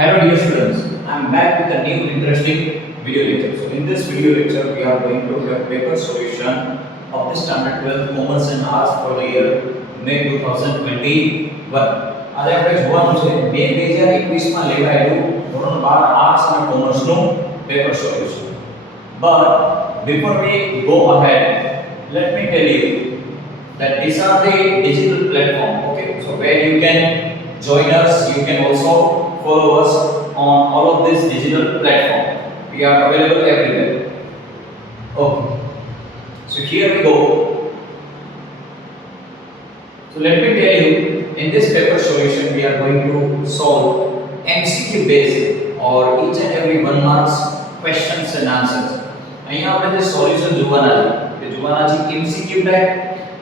Hello dear students, I am back with a new interesting video lecture. So in this video lecture we are going to have paper solution of the standard 12 commerce and arts for the year May 2021. આજે આપણે જોવાનું છે મે 2021 માં લેવાયેલું ધોરણ 12 arts અને commerce નું paper solution. But before we go ahead, let me tell you that these are the digital platform, okay? So where you can join us, you can also follow us on all of this digital platform. We are available everywhere. Okay. So here we go. So let me tell you, in this paper solution we are going to solve MCQ based or each and every 1 marks questions and answers. અહીંયા આપણે જે solution જોવાના છે MCQ type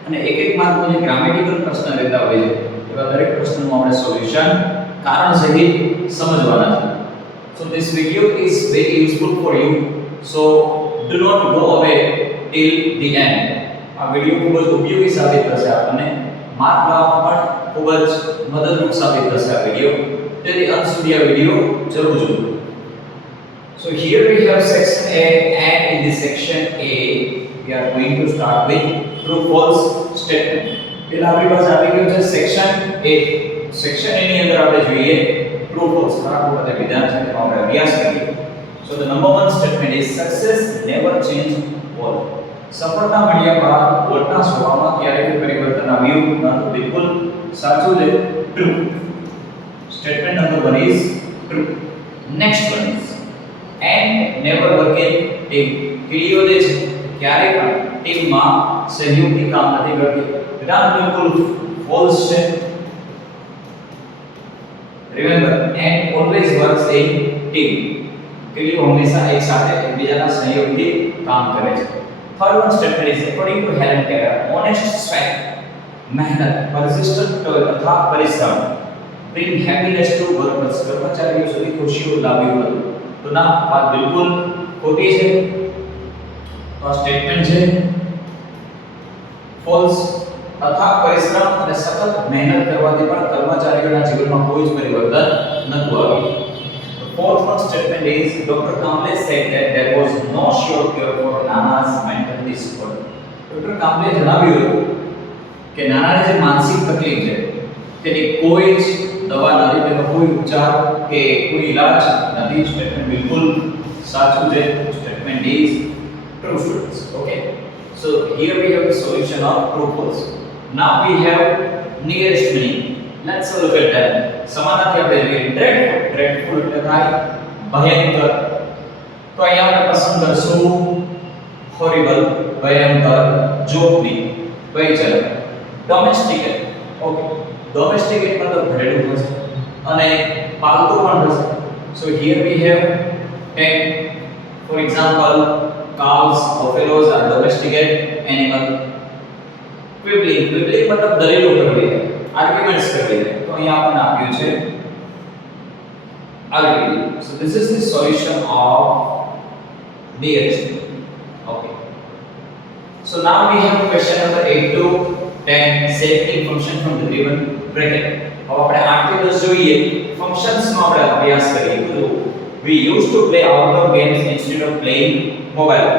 અને એક એક માર્કનો જે grammatical પ્રશ્ન રહેતા હોય છે એવા દરેક પ્રશ્નનું આપણે સોલ્યુશન કારણ સહિત સમજવાના છે. So this video is very useful for you, so do not go away till the end. આ વિડિયો ખૂબ જ ઉપયોગી સાબિત થશે આપણને માર્ક લાવવામાં પણ ખૂબ જ મદદરૂપ સાબિત થશે આ વિડિયો, તેથી અંત સુધી આ વિડિયો જરૂર જોજો. So here we have section A, and in this section A we are going to start with true false statement. પહેલા આપણી પાસે આવી ગયું છે section A. section A ની અંદર આપણે જોઈએ true false ખરા ખોટા વિધાન છે તેનો આપણે અભ્યાસ કરીએ. So the number one statement is success never change world. સફળતા મળ્યા બાદ વર્તના સ્વભાવમાં ક્યારેય પરિવર્તન આવ્યું નથી. બિલકુલ સાચું છે, true. Statement number 1 is true. Next one is and never work in team. ક્રિયાઓ જે છે ક્યારે પણ ટીમમાં સહયોગથી કામ નથી કરતી. વિધાન બિલકુલ false છે. Remember, and always works in team. ક્રિયાઓ હંમેશા એક સાથે એકબીજાના સહયોગથી કામ કરે છે. Third one statement is according to Helen Keller, honest sweat, મહેનત, persistent toil અથવા પરિશ્રમ bring happiness to workers. કર્મચારીઓ સુધી ખુશીઓ લાવ્યું હતું. તો ના, વાત બિલકુલ ખોટી છે. તો આ સ્ટેટમેન્ટ છે ફોલ્સ. અથાગ પરિશ્રમ અને સતત મહેનત કરવાથી પણ કર્મચારીઓના જીવનમાં કોઈ જ પરિવર્તન નહોતું આવ્યું. The fourth one statement is Dr. Kamble said that there was no sure cure for Nana's mental disorder. Dr. Kamble જણાવ્યું હતું કે નાનાને જે માનસિક તકલીફ છે તેની કોઈ જ દવા નથી, તેનો કોઈ ઉપચાર કે કોઈ ઈલાજ નથી. સ્ટેટમેન્ટ બિલકુલ સાચું છે. Statement is true students. Okay, so here we have the solution of true false. Now we have nearest meaning. Let's look at that. સમાનાર્થી આપણે જોઈએ dreadful. dreadful એટલે થાય ભયંકર. તો અહીંયા આપણે પસંદ કરશું horrible, ભયંકર, જોખમી, ભયજનક. domesticate. Okay, domesticate મતલબ ઘરેલું થશે અને પાલતુ પણ થશે. So here we have pet. For example, cows, buffaloes are domesticated animal. quibbling. quibbling मतलब દલીલો કરવી, આર્ગ્યુમેન્ટ્સ કરવી. તો અહીંયા આપણને આપ્યું છે arguing. So this is the solution of nearest. Okay, so now we have question number 8 to 10 setting function from the given bracket. હવે આપણે 8 થી 10 જોઈએ ફંક્શન્સ નો આપણે અભ્યાસ કરીએ. તો we used to play outdoor games instead of playing mobile.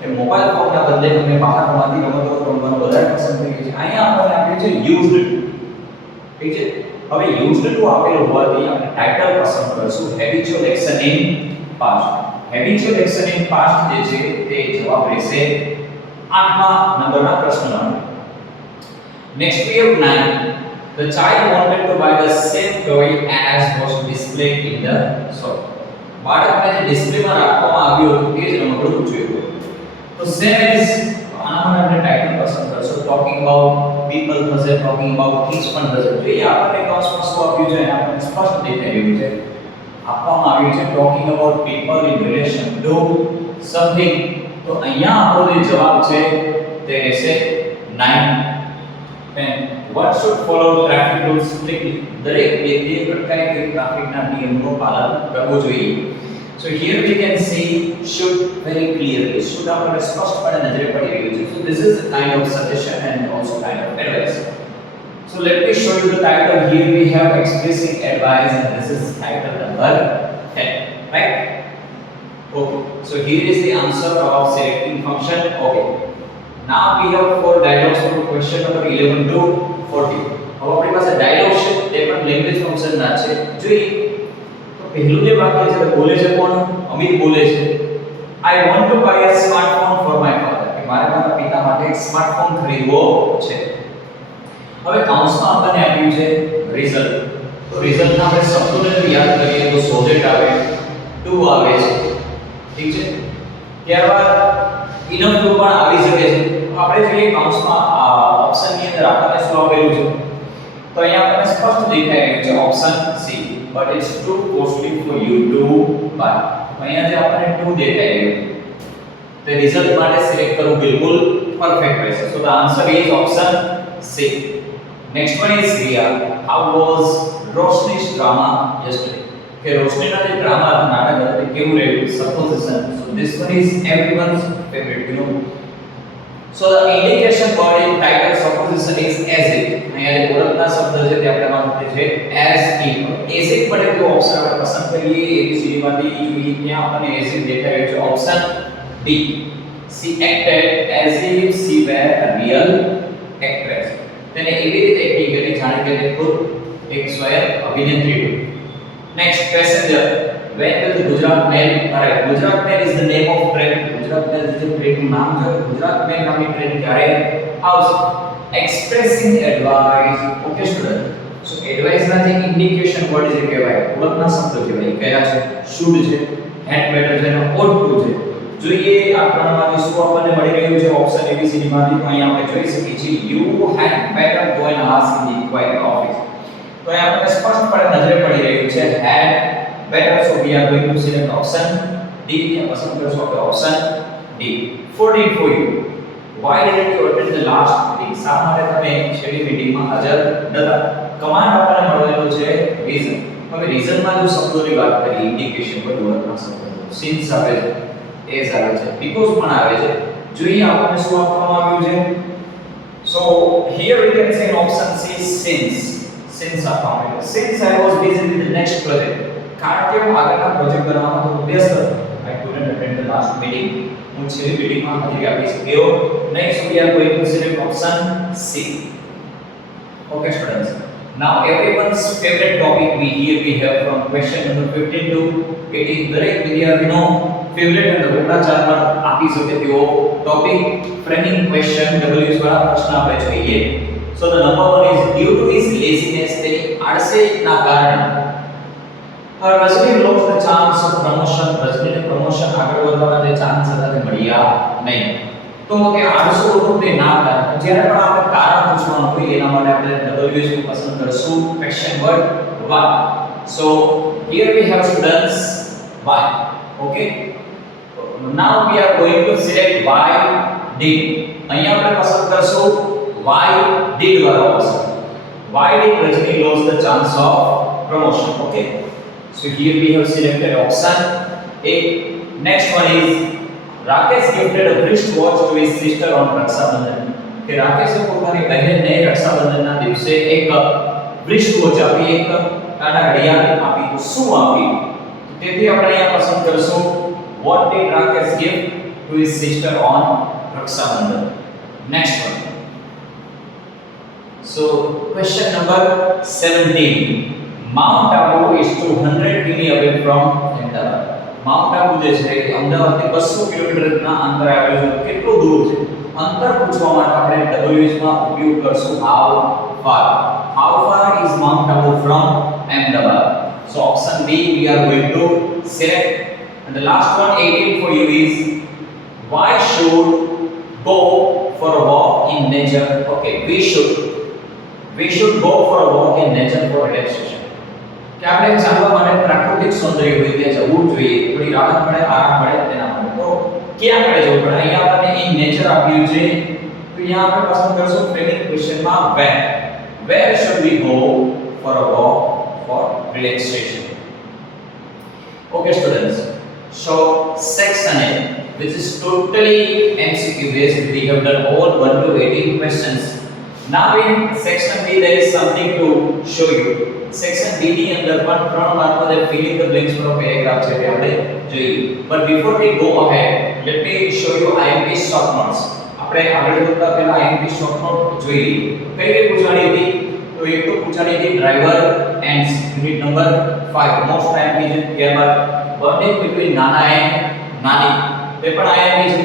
કે mobile ફોનના બદલે તમે બહાર રમવાની રમતો રમવાનું વધારે પસંદ કરીએ છીએ. અહીંયા આપણને આપ્યું છે used to. ઠીક છે, હવે used to આપેલું હોવાથી આપણે ટાઇટલ પસંદ કરશું habitual action in past. habitual action in past જે છે તે જવાબ રહેશે 8મા નંબરના પ્રશ્નનો. Next we have 9. The child wanted to buy the same toy as was displayed in the shop. બાળકને જે ડિસ્પ્લેમાં રાખવામાં આવ્યું હતું તે જ રમકડું જોઈતું. તો સેમ ઇઝ આના માટે આપણે ટાઇટલ પસંદ કરશું ટોકિંગ અબાઉટ પીપલ થશે, ટોકિંગ અબાઉટ થિંગ્સ પણ થશે. તો એ આપણને કૌંસમાં શું આપ્યું છે એને આપણને સ્પષ્ટ દેખાઈ રહ્યું છે. આપવામાં આવ્યું છે talking about people in relation two something. તો અહીંયા આપણો જે જવાબ છે તે રહેશે 9. And what should follow traffic rules strictly? દરેક વ્યક્તિએ કડકાઈથી ટ્રાફિકના નિયમોનું પાલન કરવું જોઈએ. So here we can see should very clearly. should આપણને સ્પષ્ટપણે નજરે પડી રહ્યું છે. So this is a kind of suggestion and also kind of advice. So let me show you the title. Here we have expressing advice and this is title number number 10, right? Okay, so here is the answer of selecting function. Okay, now we have four dialogues for question number 11 to 14. अब अपनी पास dialogue છે તે પણ language function ના છે જોઈએ તો પહેલું જે વાક્ય છે બોલે છે કોણ અમિત બોલે છે I want to buy a smartphone for my father કે મારે મારા પિતા માટે એક સ્માર્ટફોન ખરીદવો છે હવે કૌંસમાં આપણને આપ્યું છે રિઝલ્ટ તો રિઝલ્ટના આપણે શબ્દોને યાદ કરીએ તો સોજેટ આવે ટુ આવે છે ઠીક છે ત્યારબાદ ઇનફ ટુ પણ આવી શકે છે આપણે જોઈએ કૌંસમાં ઓપ્શનની અંદર આપણને શું આપેલું છે તો અહીંયા આપણને સ્પષ્ટ દેખાઈ રહ્યું છે option C but it's too costly for you to buy અહીંયા જે આપણને ટુ દેખાઈ રહ્યું છે તો રિઝલ્ટ માટે સિલેક્ટ કરવું બિલકુલ પરફેક્ટ રહેશે so the answer is option C next one is Riya how was Roshni's drama yesterday કે રોશનીના જે ડ્રામા નાટક હતું તે કેવું રહ્યું supposition so this one is everyone's favourite you know so the indication for in title supposition is as it અહીંયા જે ઓળખના શબ્દ છે તે આપણા માટે છે એઝ ઇટ એઝ ઇટ માટે જો ઓપ્શન આપણે પસંદ કરીએ એબીસીડી માંથી જોઈએ ત્યાં આપણને એઝ ઇટ દેખાઈ રહ્યો છે option D she acted as if she were a real actress તેને એવી રીતે એક્ટિંગ કરી જાણે કે તે ખુદ એક સ્વયં અભિનેત્રી હોય next passenger when will the Gujarat Mail arrive Gujarat Mail is the name of train Gujarat Mail જે ટ્રેનનું નામ છે Gujarat Mail નામની ટ્રેન ક્યારે આવશે expressing advice ઓકે સ્ટુડન્ટ સો એડવાઇસ ના જે ઇન્ડિકેશન વર્ડ જે કહેવાય ઓળખના શબ્દો કહેવાય કયા છે should છે had better છે અને ought to છે જોઈએ આ ત્રણમાંથી શું આપણને મળી રહ્યું છે ઓપ્શન એબીસીડી માંથી તો અહીંયા આપણે જોઈ શકીએ છીએ you had better go and ask in the inquiry office તો અહીંયા આપણને સ્પષ્ટપણે નજરે પડી રહ્યું છે had better so we are going to select option D ને પસંદ કરશો આપણે option D 14 for you why didn't you attend the last meeting શા માટે તમે છેલ્લી મીટિંગમાં હાજર નહોતા કમાન્ડ આપણને મળેલો છે રીઝન હવે રીઝનમાં જો શબ્દોની વાત કરીએ ઇન્ડિકેશન પર ઓળખના શબ્દો સિન્સ આવે છે એઝ આવે છે બીકોઝ પણ આવે છે જોઈએ આપણને શું આપવામાં આવ્યું છે સો here we can say in option C since આપવામાં આવ્યું since I was busy with the next project કારણ કે હું આગળના પ્રોજેક્ટ બનાવવામાં તો વ્યસ્ત હતો I couldn't attend the last meeting હું છેલ્લી મીટિંગમાં હાજરી આપી શક્યો નહીં so we are going to select option C okay students now everyone's favorite topic we have from question number 15 to 18 દરેક વિદ્યાર્થીનો ફેવરેટ અને ગોટાચારમાં આપી શકે તેવો ટોપિક ફ્રેમિંગ ક્વેશ્ચન ડબલ્યુએસ વાળા પ્રશ્ન આપણે જોઈએ so the number 1 is due to his laziness તેની આળસેના કારણે Rajni lost the chance of promotion રજનીને પ્રમોશન આગળ વધવાના જે ચાન્સ હતા તે મળ્યા નહીં તો કે આળસુ હતું તે ના કારણ જ્યારે પણ આપણે કારણ પૂછવાનું હોય એના માટે આપણે ડબલ્યુએસ નું પસંદ કરશું question word why so here we have students why okay now we are going to select why did અહીંયા આપણે પસંદ કરશું why did વાળો option why did Rajni lose the chance of promotion okay so here we have selected option A next one is Rakesh gifted a wristwatch to his sister on Raksha Bandhan કે રાકેશે પોતાની બહેનને રક્ષાબંધનના દિવસે એક wristwatch આપી એક કાના ઘડિયાળ આપી તો શું આપી તેથી આપણે અહીંયા પસંદ કરશું what did Rakesh give to his sister on Raksha Bandhan next one so question number 17 Mount Abu is 200 km away from Ahmedabad mount Abu જે છે એ અમદાવાદથી 200 કિલોમીટરના અંતરે આવેલું છે કેટલું દૂર છે અંતર પૂછવા માટે આપણે ડબલ્યુએસ માં ઉપયોગ કરશું how far is Mount Abu from Ahmedabad so option B we are going to select and the last one 18 for you is why should go for a walk in nature okay we should go for a walk in nature for relaxation કે આપણે જાણવા માટે પ્રાકૃતિક સૌંદર્ય હોય ત્યાં જવું જોઈએ થોડી રાહત મળે આરામ મળે તેના માટે તો ક્યાં મળે જવું પડે અહીંયા આપણને ઇન નેચર આપ્યું છે તો અહીંયા આપણે પસંદ કરશું framing ક્વેશ્ચનમાં where should we go for a walk for relaxation okay students so section A which is totally MCQ based we have done all 1 to 18 questions Now in section B there is something to show you. Section B ની અંદર પણ 3 માર્કનો જે fill in the blanks વાળો paragraph છે તે આપણે જોઈએ. But before we go ahead, let me show you IMP short notes. આપણે આગળ વધતા પહેલા IMP short note જોઈ લઈએ. કઈ પૂછાણી હતી? તો એક તો પૂછાણી હતી driver ends unit number 5 most IMP છે. ત્યારબાદ bonding between નાના એન્ડ નાની તે પણ IMP છે.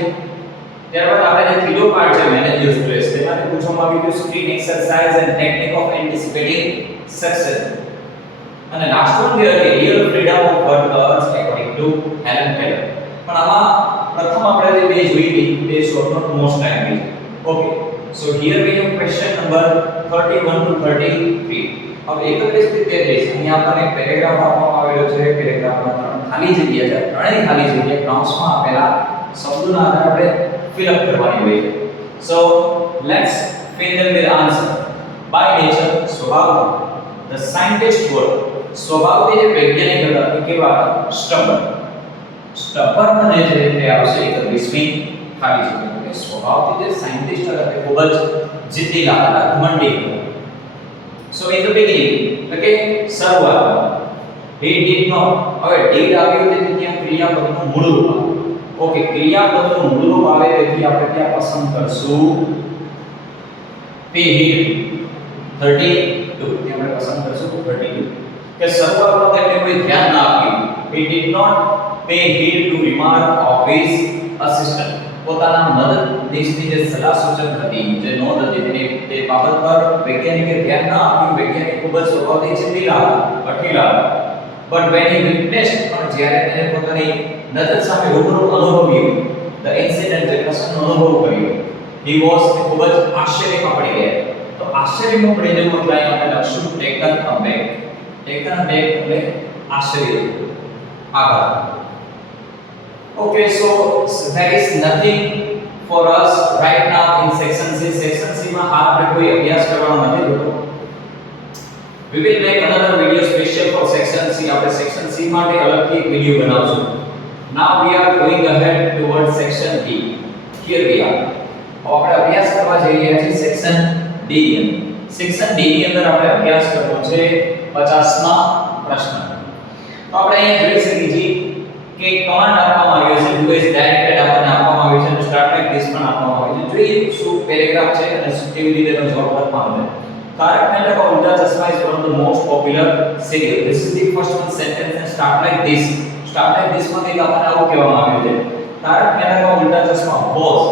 ત્યારબાદ આપણે જે ત્રીજો પાર્ટ છે મેનેજ સ્ટ્રેસ તેમાંથી પૂછવામાં આવ્યું કે screen exercise and technique of anticipating success અને લાસ્ટ વન જે હતી real freedom of workers according to Helen Keller. પણ આમાં પ્રથમ આપણે જે બે જોઈ હતી તે શોર્ટ નોટ મોસ્ટ IMP છે. Okay, so here we have question number 31 to 33. હવે 31 થી 33 અહીંયા આપણને પેરેગ્રાફ આપવામાં આવેલો છે. પેરેગ્રાફમાં ત્રણ ખાલી જગ્યા છે. ત્રણેય ખાલી જગ્યા કૌંસમાં આપેલા શબ્દોના આધારે આપણે fill up કરવાની હોય છે. So let's fill them with answer. By nature, સ્વભાવ, the scientist word. સ્વભાવથી જે વૈજ્ઞાનિક હતા તે કેવા હતા? stubborn. stubborn જે છે તે આવશે 31મી ખાલી જગ્યા. એટલે સ્વભાવથી જે સાયન્ટિસ્ટ હતા તે ખૂબ જ જિદ્દીલા હતા, ઘમંડી હતા. So in the beginning, એટલે શરૂઆતમાં he did not. હવે did આવ્યું તેથી ત્યાં ક્રિયાપદનું મૂળ રૂપ આવે. ઓકે, ક્રિયાપદનું મૂળ રૂપ આવે તેથી આપણે ત્યાં પસંદ કરશું paid 32. ત્યાં આપણે પસંદ કરશું 32 કે શરૂઆતમાં તેમને કોઈ ધ્યાન ના આપ્યું. he did not pay heed to remark of his assistant. પોતાના મદદનીશની જે સલાહ સૂચન હતી, જે નોંધ હતી તે બાબત પર વૈજ્ઞાનિકે ધ્યાન ના આપ્યું. વૈજ્ઞાનિક ખૂબ જ સ્વભાવથી ચીડીલા અઠીલા. But when he witnessed, પણ જ્યારે તેને પોતાની નજર સામે રૂબરૂ અનુભવ્યું, the incident જે પ્રસંગનો અનુભવ કર્યો, he was ખૂબ જ આશ્ચર્યમાં પડી ગયા. તો આશ્ચર્યમાં પડી જવું એટલે આપણે લખશું taken aback. taken aback એટલે આશ્ચર્ય. આભાર. Okay, so there is nothing for us right now in section C. section C માં હાલ આપણે કોઈ અભ્યાસ કરવાનો નથી હોતો. We will make another video special for section C. આપણે section C માટે અલગથી એક વિડિયો બનાવશું. Now we are going ahead towards section D. Here we are. આપણે અભ્યાસ કરવા જઈ રહ્યા છીએ section D ની અંદર. section D ની અંદર આપણે અભ્યાસ કરવો છે 50મા પ્રશ્ન. તો આપણે અહીંયા જોઈ શકીએ છીએ કે કમાન્ડ આપવામાં આવ્યો છે, do as directed આપણને આપવામાં આવ્યો છે અને start like this પણ આપવામાં આવ્યો છે. જોઈએ શું પેરેગ્રાફ છે અને કેવી રીતે એનો જવાબ લખવાનો છે. તારક મહેતા કા ઉલ્ટા ચશ્મા is one of the most popular serial. This is the first one sentence and start like this. Start like this માં કંઈક આપણને આવું કહેવામાં આવ્યું છે, તારક મહેતા કા ઉલ્ટા ચશ્મા was.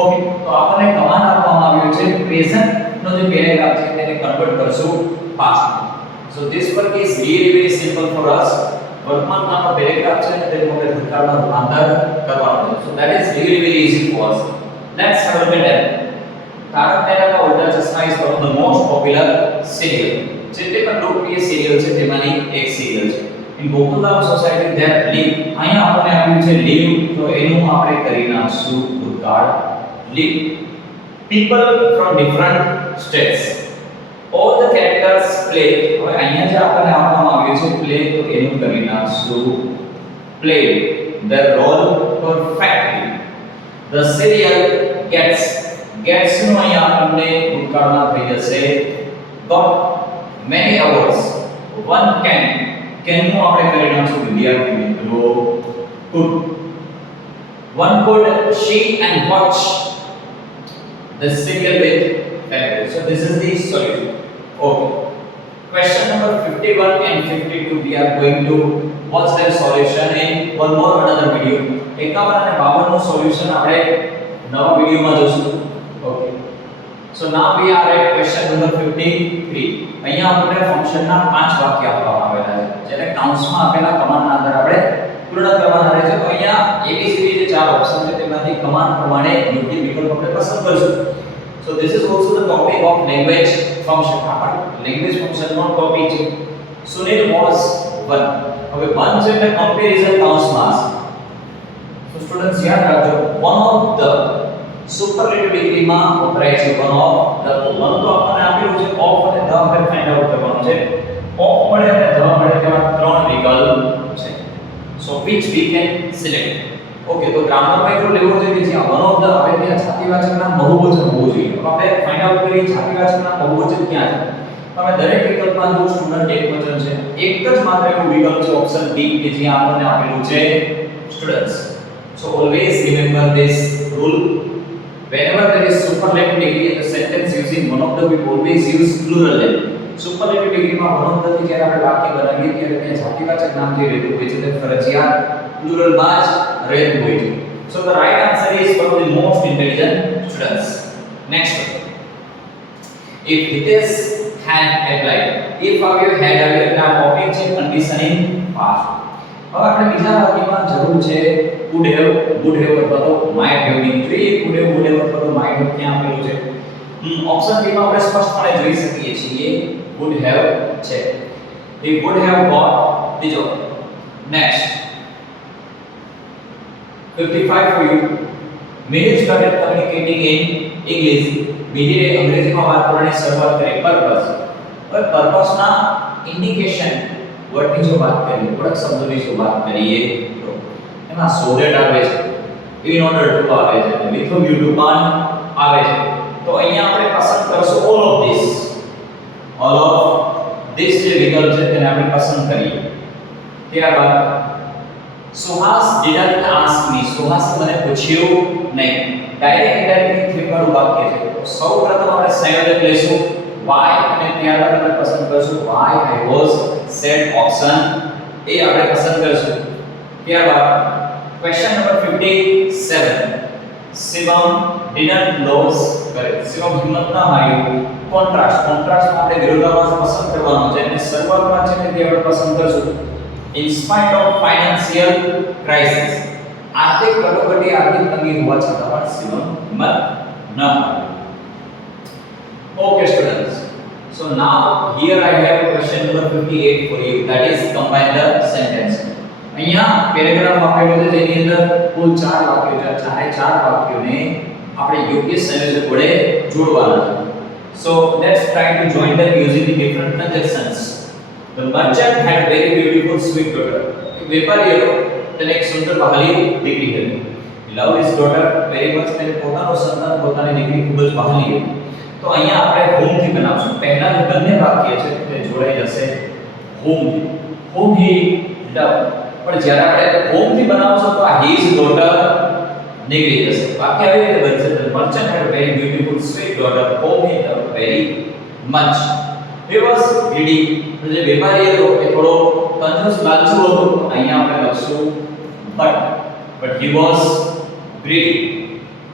ઓકે, તો આપણને કમાન્ડ આપવામાં આવ્યો છે પ્રેઝન્ટ નો જે પેરેગ્રાફ છે તેને કન્વર્ટ કરશું past. So this work is really very simple for us. વર્તમાન કાળનો પેરેગ્રાફ છે અને તેનું આપણે ભૂતકાળમાં રૂપાંતર કરવાનું છે. So that is really very easy for us. Let's have a look at that. Tarak Mehta કા ઉલ્ટા ચશ્મા is one of the most popular serial. જેટલી પણ લોકપ્રિય સિરિયલ છે તેમાંની એક સિરિયલ છે. In Gokuldham society there live. અહીંયા આપણને આપ્યું છે live, તો એનું આપણે કરી નાખશું ભૂતકાળ live. People from different states. All the characters play. હવે અહીંયા જે આપણને આપવામાં આવ્યું છે play, તો એનું કરી નાખશું play their role perfectly. The serial gets નું અહીંયા આપણને ભૂતકાળમાં થઈ જશે got many awards. One can નું આપણે કરી નાખશું વિદ્યાર્થી મિત્રો could. One could see and watch the serial with family. So this is the solution. Okay, question number 51 and 52 we are going to watch their solution in one more another video. 51 અને 52 નું solution આપણે નવા વિડિયોમાં જોશું. Okay, so now we are at question number 53. અહીંયા આપણે ફંક્શનના 5 વાક્ય આપવામાં આવેલા છે, જેને કૌંસમાં આપેલા કમાન્ડના આધારે આપણે પૂર્ણ કરવાના રહે છે. તો અહીંયા ABCD જે ચાર ઓપ્શન છે તેમાંથી કમાન્ડ પ્રમાણે યોગ્ય વિકલ્પ આપણે પસંદ કરીશું. So this is also the topic of language function. આપણ language function નો ટોપિક છે. Sunil was one. હવે one છે એટલે કમ્પેરિઝન કૌંસમાં છે. So સ્ટુડન્ટ્સ યાદ રાખજો, one of the સુપરલેટિવ ડિગ્રીમાં વપરાય છે one of the. one તો આપણને આપેલું છે, of અને the આપણે ફાઇન્ડ આઉટ કરવાનું છે. of મળે અને the મળે તેવા ત્રણ વિકલ્પ છે. So which we can select. Okay તો ગ્રામરમાં એટલું લેવું જોઈએ કે જ્યાં વન ઓફ ધ આવે ત્યાં જાતિવાચક નામ બહુવચન હોવું જોઈએ. તો આપણે ફાઇન્ડ આઉટ કરીએ જાતિવાચક નામ બહુવચન ક્યાં છે. તમે દરેક વિકલ્પમાં જો સ્ટુડન્ટ એકવચન છે, એક જ માત્ર એવું વિકલ્પ છે ઓપ્શન ડી કે જ્યાં આપણને આપેલું છે students. So always remember this rule. Whenever there is superlative degree in the sentence using one of the, we always use plural name. Superlative degree માં one of the થી જ્યારે આપણે વાક્ય બનાવીએ ત્યારે ત્યાં જાતિવાચક નામ જે રહેતું હોય છે તે ફરજિયાત પ્લુરલ માં જ રહેતું હોય છે. So the right answer is for the most intelligent students. Next one. If Hitesh had applied, if આવ્યો had આવ્યો એટલે આ ટોપિક છે કન્ડિશન ઇન પાસ્ટ. હવે આપણે બીજા વાક્યમાં જરૂર છે would have અથવા તો might have ની જોઈએ. would have અથવા તો might have ક્યાં આપેલું છે? ઓપ્શન બી માં આપણે સ્પષ્ટપણે જોઈ શકીએ છીએ would have છે. He would have got the job. Next 55 for you. Mihir started communicating in English. મિહિરે અંગ્રેજીમાં વાત કરવાની શરૂઆત કરી. પર્પસ. હવે પર્પસ ના ઇન્ડિકેશન વર્ડની જો વાત કરીએ, ઓળખ શબ્દની જો વાત કરીએ તો એમાં so that આવે છે, in order to આવે છે, with whom you to પણ આવે છે. તો અહીંયા આપણે પસંદ કરશું all of this જે વિકલ્પ છે તેને આપણે પસંદ કરીએ. ત્યારબાદ Suhas didn't ask me. Suhas મને પૂછ્યું નહીં. ડાયરેક્ટ ઇનડાયરેક્ટ થ્રી વાળું વાક્ય છે. તો સૌપ્રથમ આપણે સંયોજક લેશું why અને ત્યારબાદ આપણે પસંદ કરશું why I was said option એ આપણે પસંદ કરશું. ત્યારબાદ question number 57. Shivam didn't lose courage. Shivam હિંમત ન હાર્યું. કોન્ટ્રાસ્ટમાં આપણે વિરોધાભાસ પસંદ કરવાનો છે અને શરૂઆતમાં છે તે આપણે પસંદ કરશું in spite of financial crisis. આર્થિક કટોકટી આર્થિક તંગી હોવા છતાં પણ શિવમ હિંમત ન હાર્યું. Okay students, so now here I have question number 58 for you, that is combine the sentence. અહીંયા પેરેગ્રાફ આપેલો છે જેની અંદર કુલ 4 વાક્યો છે. ચાર વાક્યોને આપણે યોગ્ય સંયોજક વડે જોડવાના છે. So let's try to join them using the different conjunctions. The merchant had very beautiful sweet daughter. વેપારી હતો તેને એક સુંદર વહાલી દીકરી હતી. He loved his daughter very much. તેને પોતાનો સંતાન પોતાની દીકરી ખૂબ જ વહાલી હતી. તો અહીંયા આપણે whom થી બનાવશું. પહેલા જે બંને વાક્ય છે તે જોડાઈ જશે whom he loved. પણ જ્યારે આપણે whom થી બનાવશું તો આ his daughter નીકળી જશે. વાક્ય આવી રીતે બનશે the merchant had a very beautiful sweet daughter whom he loved very much. He was greedy. જે વેપારી હતો એ થોડો કંજૂસ લાલચુ હતો. અહીંયા આપણે લખશું but he was greedy.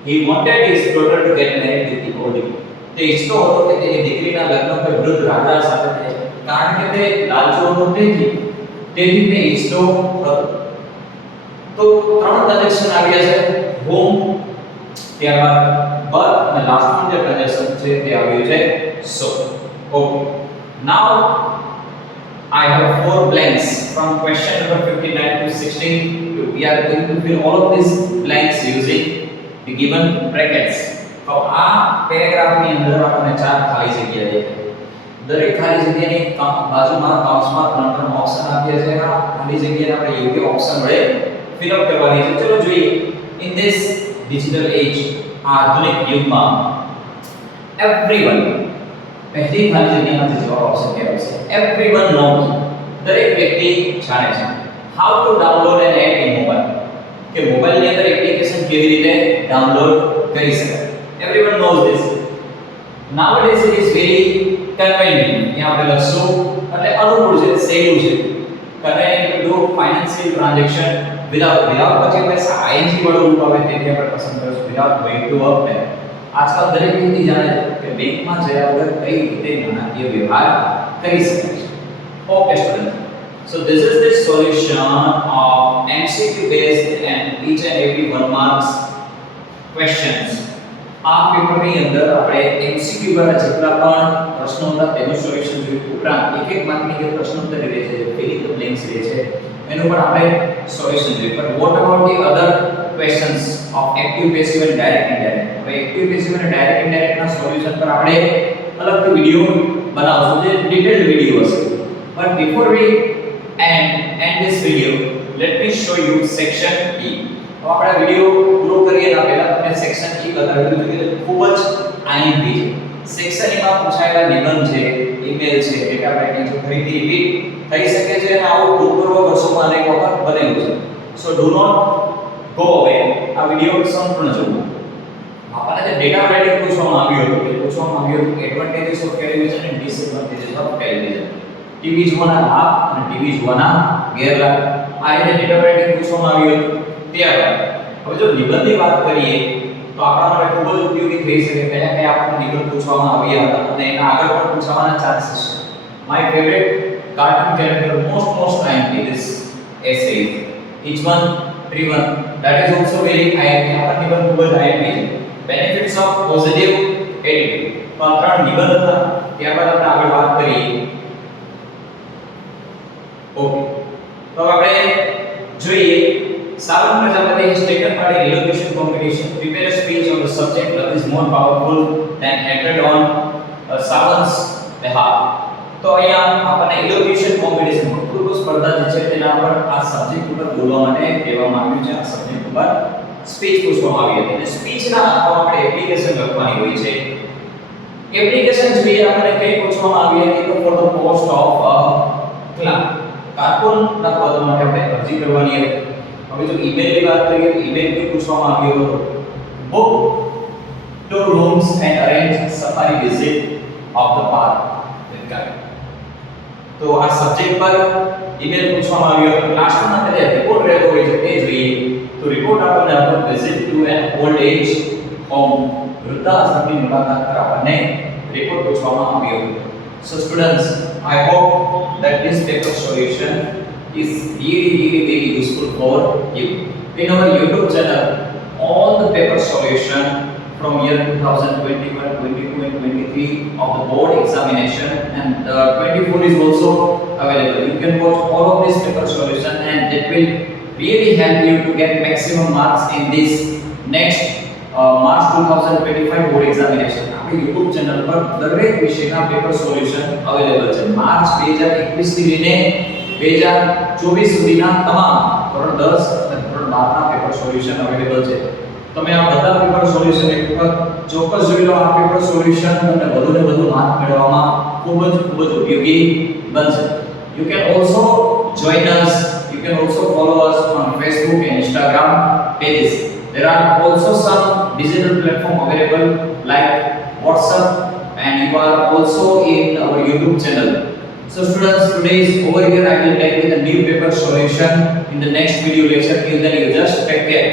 He wanted his daughter to get married with the old king. તે ઈચ્છતો હતો કે તેની દીકરીના લગ્ન કોઈ વૃદ્ધ રાજા સાથે થાય, કારણ કે તે લાલચુ હતો તેથી તે ઈચ્છતો હતો. તો ત્રણ કન્જક્શન આવ્યા છે whom, ત્યારબાદ but અને લાસ્ટમાં જે કન્જક્શન છે તે આવ્યું છે so. Okay, now I have 4 blanks from question number 59 to 60. We are going to fill all of these blanks using the given brackets. તો આ પેરેગ્રાફની અંદર આપણને 4 ખાલી જગ્યા દેખાય. દરેક ખાલી જગ્યાની બાજુમાં કૌંસમાં 3 ઓપ્શન આપ્યા છે. આ ખાલી જગ્યાને આપણે યોગ્ય ઓપ્શન વડે ફિલ અપ કરવાની છે. ચલો જોઈએ. ઇન ધીસ ડિજિટલ એજ, આધુનિક યુગમાં એવરીવન, પહેલી ખાલી જગ્યામાં જે જવાબ આવશે તે આવશે એવરીવન નોઝ. દરેક વ્યક્તિ જાણે છે how to download an app in mobile, કે મોબાઈલની અંદર એપ્લિકેશન કેવી રીતે ડાઉનલોડ કરી શકાય. Everyone knows this. Nowadays it is very convenient. यहाँ पे लक्ष्यों એટલે અનુકૂળ છે, સહેલું છે. convenient to do financial transaction without પછી આપણે ing વાળો રૂપ આવે તેથી આપણે પસંદ કરીશું without going to a bank. આજકાલ દરેક વ્યક્તિ જાણે છે કે બેંકમાં જયા વગર કઈ રીતે નાણાકીય વ્યવહાર કરી શકાય છે. Okay students, so this is the solution of MCQ based and each and every 1 marks questions. આ પેપરની અંદર આપણે MCQ દ્વારા જેટલા પણ પ્રશ્નો હતા તેનું સોલ્યુશન જોયું. ઉપરાંત એક માર્કની જે પ્રશ્નોત્તરી રહે છે, જે ફિલ ઇન ધ બ્લેન્ક્સ રહે છે, એનું પણ આપણે સોલ્યુશન જોયું. But what about the other questions of active passive and direct indirect. હવે એક્ટિવ પેસિવ અને ડાયરેક્ટ ઇનડાયરેક્ટના સોલ્યુશન પર આપણે અલગથી વિડિયો બનાવશું, જે ડિટેલ્ડ વિડિયો હશે. But before we end this video, let me show you section E. તો આપણે વિડિયો પૂરો કરીએ ના પહેલા તમને સેક્શન E બતાવી દઉં કે ખૂબ જ IMP છે. સેક્શન E માં પૂછાયેલા નિબંધ છે, ઈમેલ છે, ડેટા રાઇટિંગ છે, ફરીથી રિપીટ થઈ શકે છે અને આવું ભૂતપૂર્વ વર્ષોમાં અનેક વખત બનેલું છે. સો ડુ નોટ ગો અવે. આ વિડિયો સંપૂર્ણ જુઓ. આપણને જે ડેટા રાઇટિંગ પૂછવામાં આવ્યું હતું એ પૂછવામાં આવ્યું હતું advantages of television and disadvantages of television. TV જોવાના લાભ અને ટીવી જોવાના ગેરલાભ. આ રીતે ડેટા રાઇટિંગ પૂછવામાં આવ્યું હતું. ત્યારબાદ હવે જો નિબંધની વાત કરીએ તો આપણા માટે ખૂબ જ ઉપયોગી થઈ શકે. કયા કયા આપણને નિબંધ પૂછવામાં આવ્યા હતા અને એના આગળ પણ પૂછવાના ચાન્સીસ છે. My favourite cartoon character most IMP this essays. Each one driven that is also very IMP. આપણા નિબંધ ખૂબ જ IMP છે. Benefits of positive attitude. તો આ ત્રણ નિબંધ હતા. ત્યારબાદ આપણે આગળ વાત કરીએ. ઓકે, તો આપણે જોઈએ Savan Prajapati has taken part in elocution competition. Prepare a speech on the subject love is more powerful than hatred on Savan's behalf. તો અહીંયા આપણને elocution competition વક્તૃત્વ સ્પર્ધા જે છે તેના પર આ સબ્જેક્ટ ઉપર બોલવા માટે કહેવામાં આવ્યું છે. આ સબ્જેક્ટ ઉપર સ્પીચ પૂછવામાં આવી હતી અને સ્પીચના અંતમાં આપણે એપ્લિકેશન લખવાની હોય છે. એપ્લિકેશન જોઈએ આપણે કઈ પૂછવામાં આવી હતી તો for the post of clerk. કારકુનના પદ માટે આપણે અરજી કરવાની હતી. હવે જો ઈમેલની વાત કરીએ તો ઈમેલ થી પૂછવામાં આવ્યો હતો book 2 rooms and arrange safari visit of the park with guide. તો આ સબ્જેક્ટ પર ઈમેલ પૂછવામાં આવ્યો હતો. લાસ્ટમાં આપણે રિપોર્ટ રહેતો હોય છે તે જોઈએ તો રિપોર્ટ આપણને હતો visit to an old age home. વૃદ્ધાશ્રમની મુલાકાત પર આપણને રિપોર્ટ પૂછવામાં આવ્યો હતો. So students, I hope that this paper solution is really useful for you. In our YouTube channel, all the paper solution from year 2021, 22 and 23 of the board examination and 24 is also available. You can watch all of this paper solution and that will really help you to get maximum marks in this next March 2025 board examination. આપણી YouTube channel પર દરેક વિષયના paper solution available છે. March 2021 થી લઈને 2024 સુધીના તમામ ધોરણ 10 અને ધોરણ 12 ના પેપર સોલ્યુશન અવેલેબલ છે. તમે આ બધા પેપર સોલ્યુશન એક વખત ચોક્કસ જોઈ લો. આ પેપર સોલ્યુશન તમને વધુ ને વધુ માર્ક મેળવવામાં ખૂબ જ ઉપયોગી બનશે. You can also join us. You can also follow us on Facebook and Instagram pages. There are also some digital platform available like WhatsApp and you are also in our YouTube channel. So students, today is over here. I will take with a new paper solution in the next video lecture. Till then, you just take care.